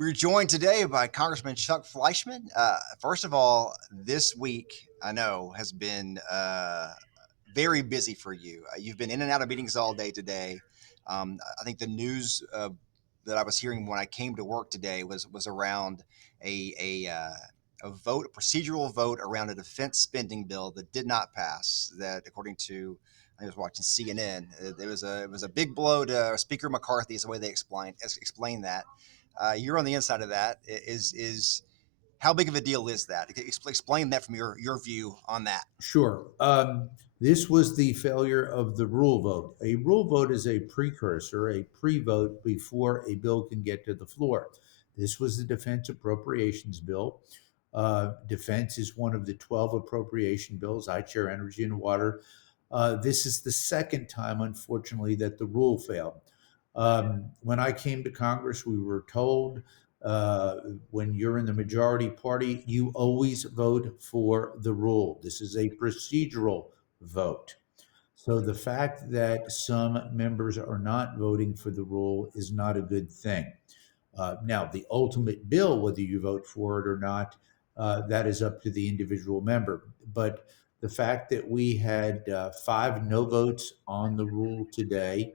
We're joined today by Congressman Chuck Fleischmann. First of all, this week I know has been very busy for you. You've been in and out of meetings all day today. I think the news that I was hearing when I came to work today was around a vote, a procedural vote around a defense spending bill that did not pass. That, according to I was watching CNN, it was a big blow to Speaker McCarthy. Is the way they explained that. You're on the inside of that. Is how big of a deal is that? Explain that from your view on that. Sure. This was the failure of the rule vote. A rule vote is a precursor, a pre vote before a bill can get to the floor. This was the Defense Appropriations Bill. Defense is one of the 12 appropriation bills. I chair Energy and Water. This is the second time, unfortunately, that the rule failed. When I came to Congress, we were told when you're in the majority party, you always vote for the rule. This is a procedural vote. So the fact that some members are not voting for the rule is not a good thing. Now, the ultimate bill, whether you vote for it or not, that is up to the individual member. But the fact that we had five no votes on the rule today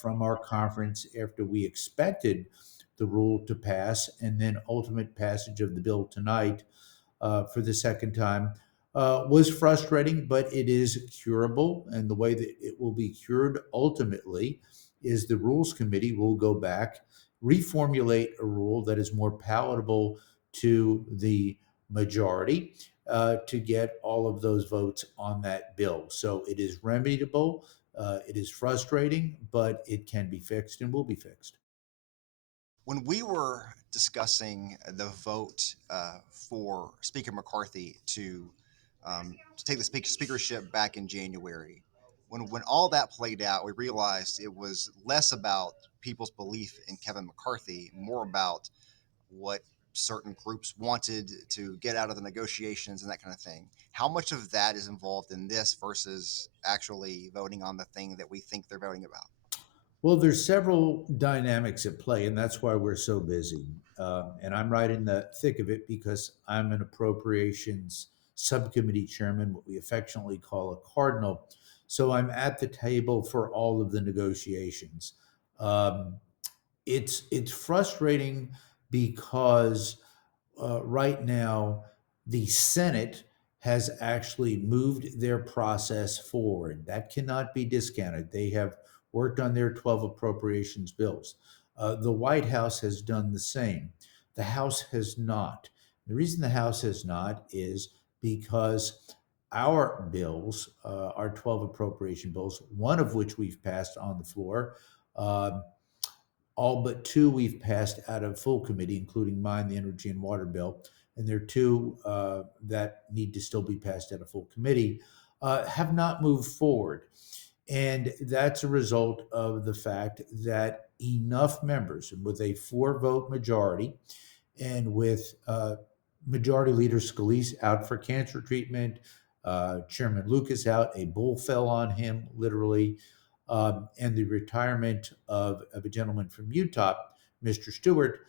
from our conference after we expected the rule to pass, and then ultimate passage of the bill tonight for the second time was frustrating, but it is curable. And the way that it will be cured ultimately is the Rules Committee will go back, reformulate a rule that is more palatable to the majority to get all of those votes on that bill. So it is remediable. It is frustrating, but it can be fixed and will be fixed. When we were discussing the vote for Speaker McCarthy to take the speakership back in January, when all that played out, we realized it was less about people's belief in Kevin McCarthy, more about what certain groups wanted to get out of the negotiations and that kind of thing. How much of that is involved in this versus actually voting on the thing that we think they're voting about? Well, there's several dynamics at play, and that's why we're so busy. And I'm right in the thick of it because I'm an appropriations subcommittee chairman, what we affectionately call a cardinal. So I'm at the table for all of the negotiations. Um, it's frustrating because right now the Senate has actually moved their process forward. That cannot be discounted. They have worked on their 12 appropriations bills. The White House has done the same. The House has not. The reason the House has not is because our bills, our 12 appropriation bills, one of which we've passed on the floor, uh, all but two we've passed out of full committee, including mine, the energy and water bill, and there are two that need to still be passed out of full committee, have not moved forward. And that's a result of the fact that enough members, with a four vote majority, and with Majority Leader Scalise out for cancer treatment, Chairman Lucas out, a bull fell on him, literally, and the retirement of a gentleman from Utah, Mr. Stewart,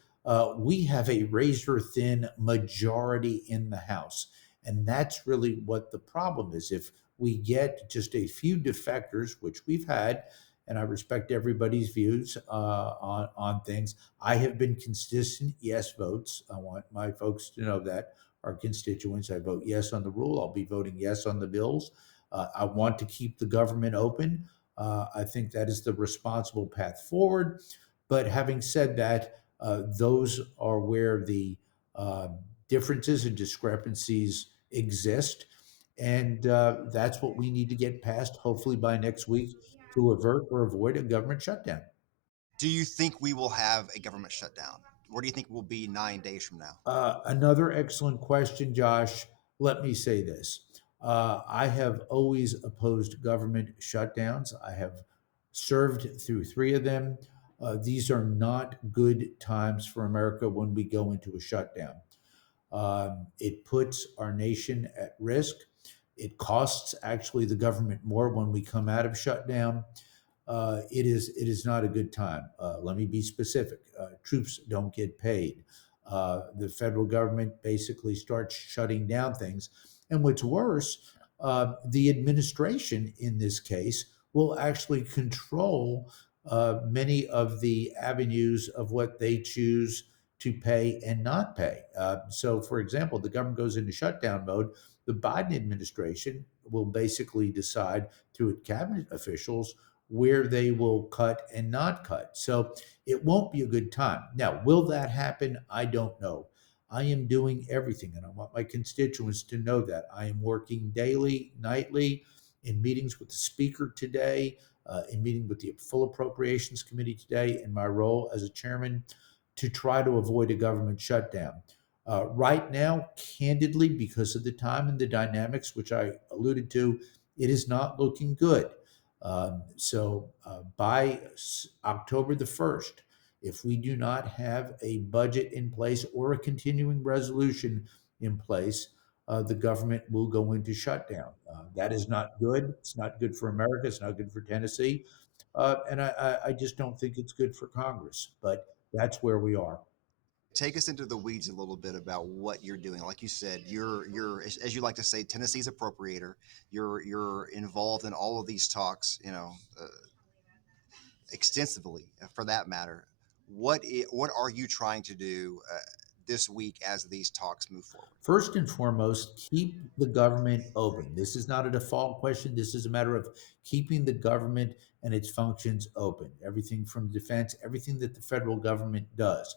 we have a razor thin majority in the House. And that's really what the problem is. If we get just a few defectors, which we've had, and I respect everybody's views on things. I have been consistent yes votes. I want my folks to know that, our constituents. I vote yes on the rule. I'll be voting yes on the bills. I want to keep the government open. I think that is the responsible path forward. But having said that, those are where the uh, differences and discrepancies exist. And that's what we need to get past, hopefully by next week, to avert or avoid a government shutdown. Do you think we will have a government shutdown? Where do you think we'll be 9 days from now? Another excellent question, Josh. Let me say this. I have always opposed government shutdowns. I have served through three of them. These are not good times for America when we go into a shutdown. It puts our nation at risk. It costs actually the government more when we come out of shutdown. it is not a good time. Let me be specific. Troops don't get paid. The federal government basically starts shutting down things, and what's worse, the administration in this case will actually control many of the avenues of what they choose to pay and not pay. So, for example, the government goes into shutdown mode. The Biden administration will basically decide through cabinet officials where they will cut and not cut. So it won't be a good time. Now, will that happen? I don't know. I am doing everything, and I want my constituents to know that. I am working daily, nightly, in meetings with the speaker today, in meeting with the full appropriations committee today, in my role as a chairman, to try to avoid a government shutdown. Right now, candidly, because of the time and the dynamics, which I alluded to, it is not looking good. So by October the 1st, if we do not have a budget in place or a continuing resolution in place, the government will go into shutdown. That is not good. It's not good for America. It's not good for Tennessee. And I just don't think it's good for Congress. But that's where we are. Take us into the weeds a little bit about what you're doing. Like you said, you're as you like to say, Tennessee's appropriator. You're involved in all of these talks, extensively, for that matter. What are you trying to do this week as these talks move forward? First and foremost, keep the government open. This is not a default question. This is a matter of keeping the government and its functions open. Everything from defense, everything that the federal government does.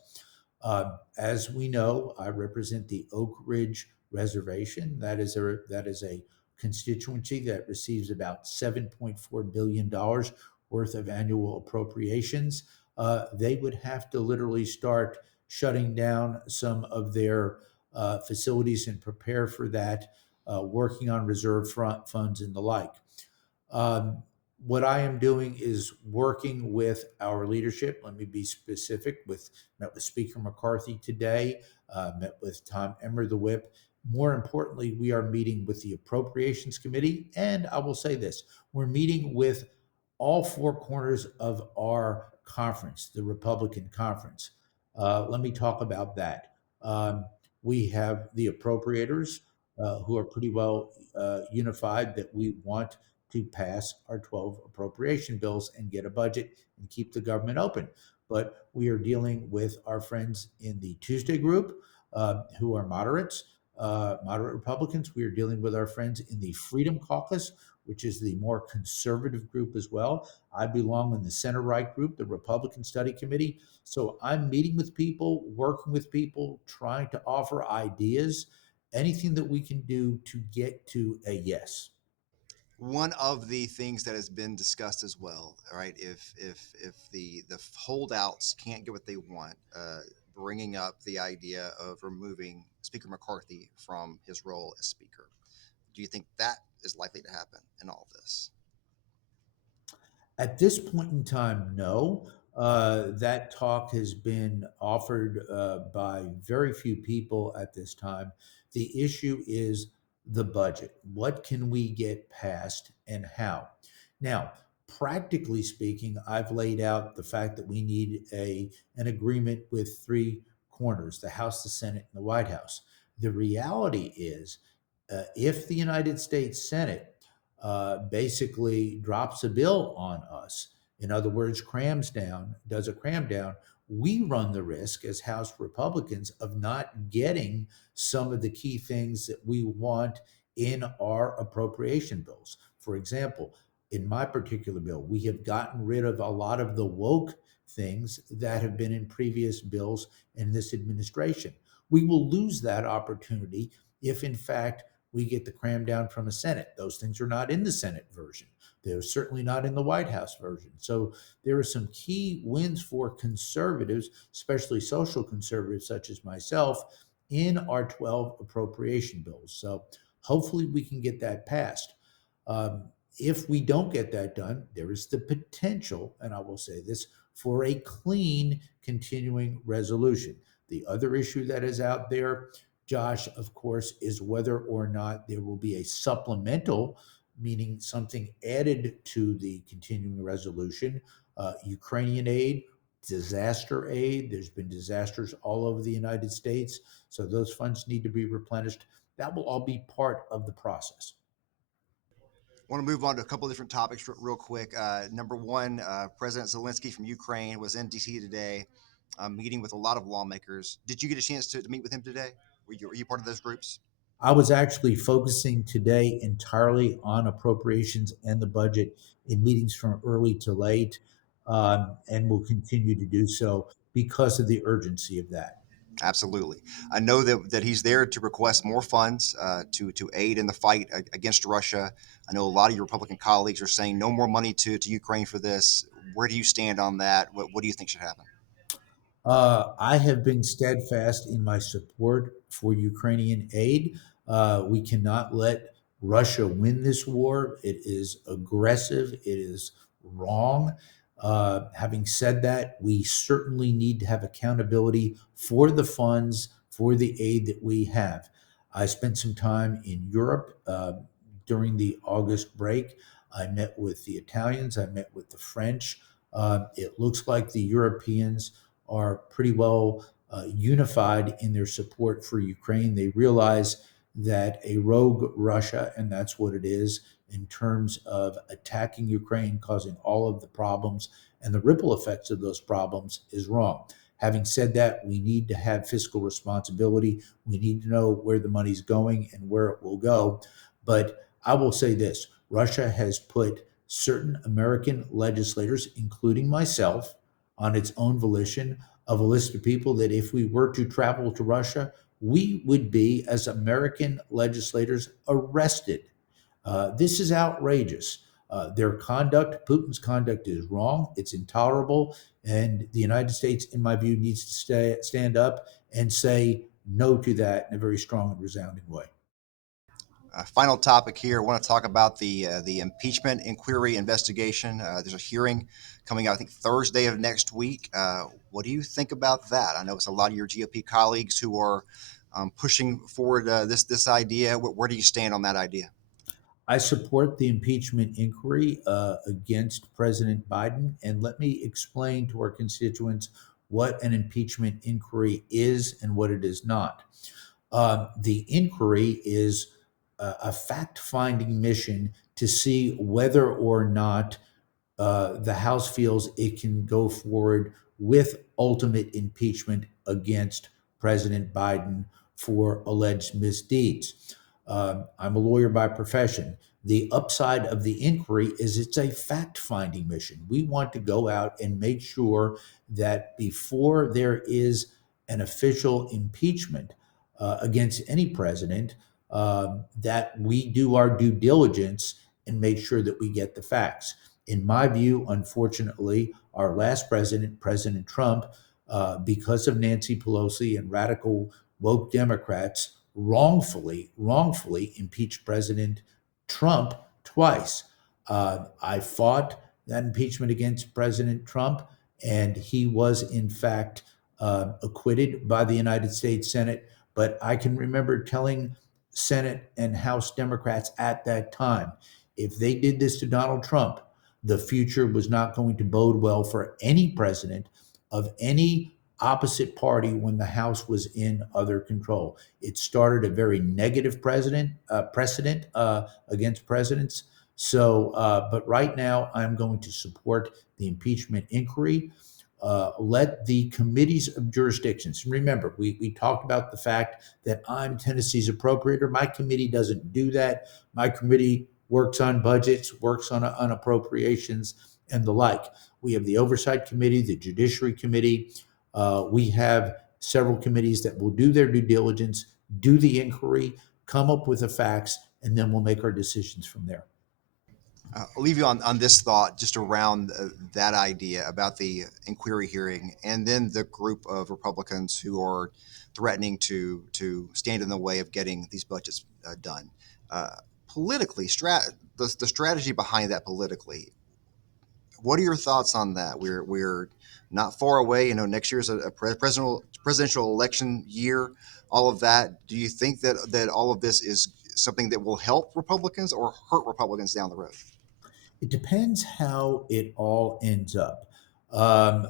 As we know, I represent the Oak Ridge Reservation. That is a constituency that receives about $7.4 billion worth of annual appropriations. They would have to literally start shutting down some of their facilities and prepare for that, working on reserve front funds and the like. Um, what I am doing is working with our leadership. Let me be specific. Met with Speaker McCarthy today. Met with Tom Emmer, the whip. More importantly, we are meeting with the Appropriations Committee, and I will say this: we're meeting with all four corners of our conference, the Republican conference. Let me talk about that. Um, we have the appropriators who are pretty well unified that we want to pass our 12 appropriation bills and get a budget and keep the government open. But we are dealing with our friends in the Tuesday group who are moderates, moderate Republicans. We are dealing with our friends in the Freedom Caucus, which is the more conservative group as well. I belong in the center right group, the Republican Study Committee. So I'm meeting with people, working with people, trying to offer ideas, anything that we can do to get to a yes. One of the things that has been discussed as well, right? If the holdouts can't get what they want, bringing up the idea of removing Speaker McCarthy from his role as Speaker. Do you think that is likely to happen in all of this? At this point in time, no. That talk has been offered by very few people at this time. The issue is the budget. What can we get passed and how? Now, practically speaking, I've laid out the fact that we need an agreement with three corners: the House, the Senate, and the White House. The reality is, if the United States Senate basically drops a bill on us, in other words, does a cram down, we run the risk as House Republicans of not getting some of the key things that we want in our appropriation bills. For example, in my particular bill, we have gotten rid of a lot of the woke things that have been in previous bills in this administration. We will lose that opportunity if, in fact, we get the cram down from a Senate. Those things are not in the Senate version. They're certainly not in the White House version. So there are some key wins for conservatives, especially social conservatives such as myself, in our 12 appropriation bills. So hopefully we can get that passed. Um, if we don't get that done, there is the potential, and I will say this, for a clean continuing resolution. The other issue that is out there, Josh, of course, is whether or not there will be a supplemental meaning something added to the continuing resolution. Ukrainian aid, disaster aid. There's been disasters all over the United States, so those funds need to be replenished. That will all be part of the process. I want to move on to a couple of different topics real quick. Number one, President Zelensky from Ukraine was in DC today, meeting with a lot of lawmakers. Did you get a chance to meet with him today? Were you part of those groups? I was actually focusing today entirely on appropriations and the budget in meetings from early to late, and will continue to do so because of the urgency of that. Absolutely. I know that he's there to request more funds to aid in the fight against Russia. I know a lot of your Republican colleagues are saying no more money to Ukraine for this. Where do you stand on that? What do you think should happen? I have been steadfast in my support for Ukrainian aid. We cannot let Russia win this war. It is aggressive, it is wrong. Having said that, we certainly need to have accountability for the funds, for the aid that we have. I spent some time in Europe during the August break. I met with the Italians, I met with the French. It looks like the Europeans are pretty well unified in their support for Ukraine. They realize that a rogue Russia, and that's what it is, in terms of attacking Ukraine, causing all of the problems and the ripple effects of those problems, is wrong. Having said that, we need to have fiscal responsibility. We need to know where the money's going and where it will go. But I will say this: Russia has put certain American legislators, including myself, on its own volition, of a list of people that if we were to travel to Russia, we would be, as American legislators, arrested. This is outrageous. Their conduct, Putin's conduct, is wrong. It's intolerable. And the United States, in my view, needs to stand up and say no to that in a very strong and resounding way. Final topic here. I want to talk about the impeachment inquiry investigation. There's a hearing coming out, I think, Thursday of next week. What do you think about that? I know it's a lot of your GOP colleagues who are pushing forward this idea. Where do you stand on that idea? I support the impeachment inquiry against President Biden. And let me explain to our constituents what an impeachment inquiry is and what it is not. The inquiry is a fact finding mission to see whether or not the House feels it can go forward with ultimate impeachment against President Biden for alleged misdeeds. I'm a lawyer by profession. The upside of the inquiry is it's a fact finding mission. We want to go out and make sure that before there is an official impeachment against any president, that we do our due diligence and make sure that we get the facts. In my view, unfortunately, our last president, President Trump, because of Nancy Pelosi and radical woke Democrats, wrongfully impeached President Trump twice. I fought that impeachment against President Trump, and he was, in fact, acquitted by the United States Senate. But I can remember telling Senate and House Democrats at that time, if they did this to Donald Trump, the future was not going to bode well for any president of any opposite party when the House was in other control. It started a very negative precedent against presidents. But right now, I'm going to support the impeachment inquiry. Let the committees of jurisdictions. Remember, we talked about the fact that I'm Tennessee's appropriator. My committee doesn't do that. My committee works on budgets, works on appropriations, and the like. We have the Oversight Committee, the Judiciary Committee. We have several committees that will do their due diligence, do the inquiry, come up with the facts, and then we'll make our decisions from there. I'll leave you on this thought just around that idea about the inquiry hearing, and then the group of Republicans who are threatening to stand in the way of getting these budgets done. Politically, the strategy behind that politically. What are your thoughts on that? We're not far away. You know, next year's a presidential election year. All of that. Do you think that all of this is something that will help Republicans or hurt Republicans down the road? It depends how it all ends up.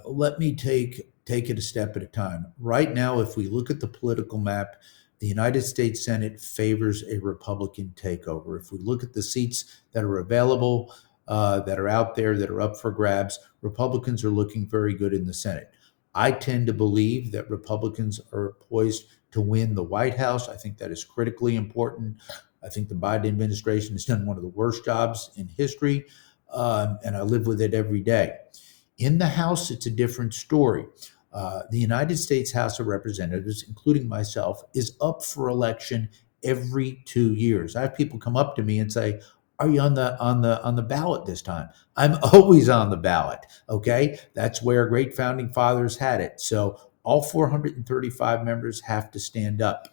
Let me take it a step at a time. Right now, if we look at the political map, the United States Senate favors a Republican takeover. If we look at the seats that are available, that are out there, that are up for grabs, Republicans are looking very good in the Senate. I tend to believe that Republicans are poised to win the White House. I think that is critically important. I think the Biden administration has done one of the worst jobs in history, and I live with it every day. In the House, it's a different story. The United States House of Representatives, including myself, is up for election every 2 years. I have people come up to me and say, "Are you on the ballot this time?" I'm always on the ballot. Okay, that's where great founding fathers had it. So all 435 members have to stand up.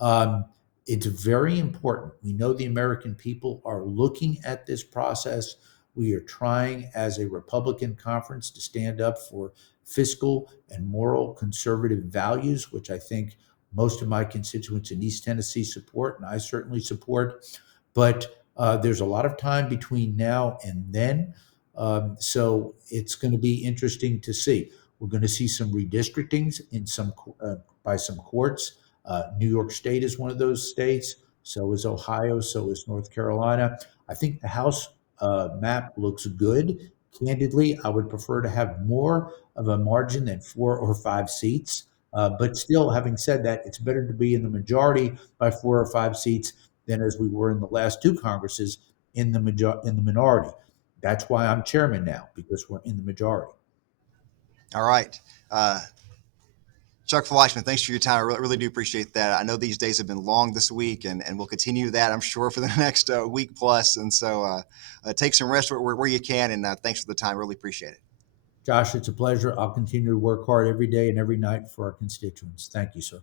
Um, it's very important. We know the American people are looking at this process. We are trying as a Republican conference to stand up for fiscal and moral conservative values, which I think most of my constituents in East Tennessee support, and I certainly support. But there's a lot of time between now and then. So it's going to be interesting to see. We're going to see some redistrictings in by some courts. New York State is one of those states. So is Ohio. So is North Carolina. I think the House map looks good. Candidly, I would prefer to have more of a margin than 4 or 5 seats. But still, having said that, it's better to be in the majority by 4 or 5 seats than as we were in the last two Congresses in the minority. That's why I'm chairman now, because we're in the majority. All right. Uh, Chuck Fleischman, thanks for your time. I really do appreciate that. I know these days have been long this week, and we'll continue that, I'm sure, for the next week plus. And so take some rest where you can, and thanks for the time. Really appreciate it. Josh, it's a pleasure. I'll continue to work hard every day and every night for our constituents. Thank you, sir.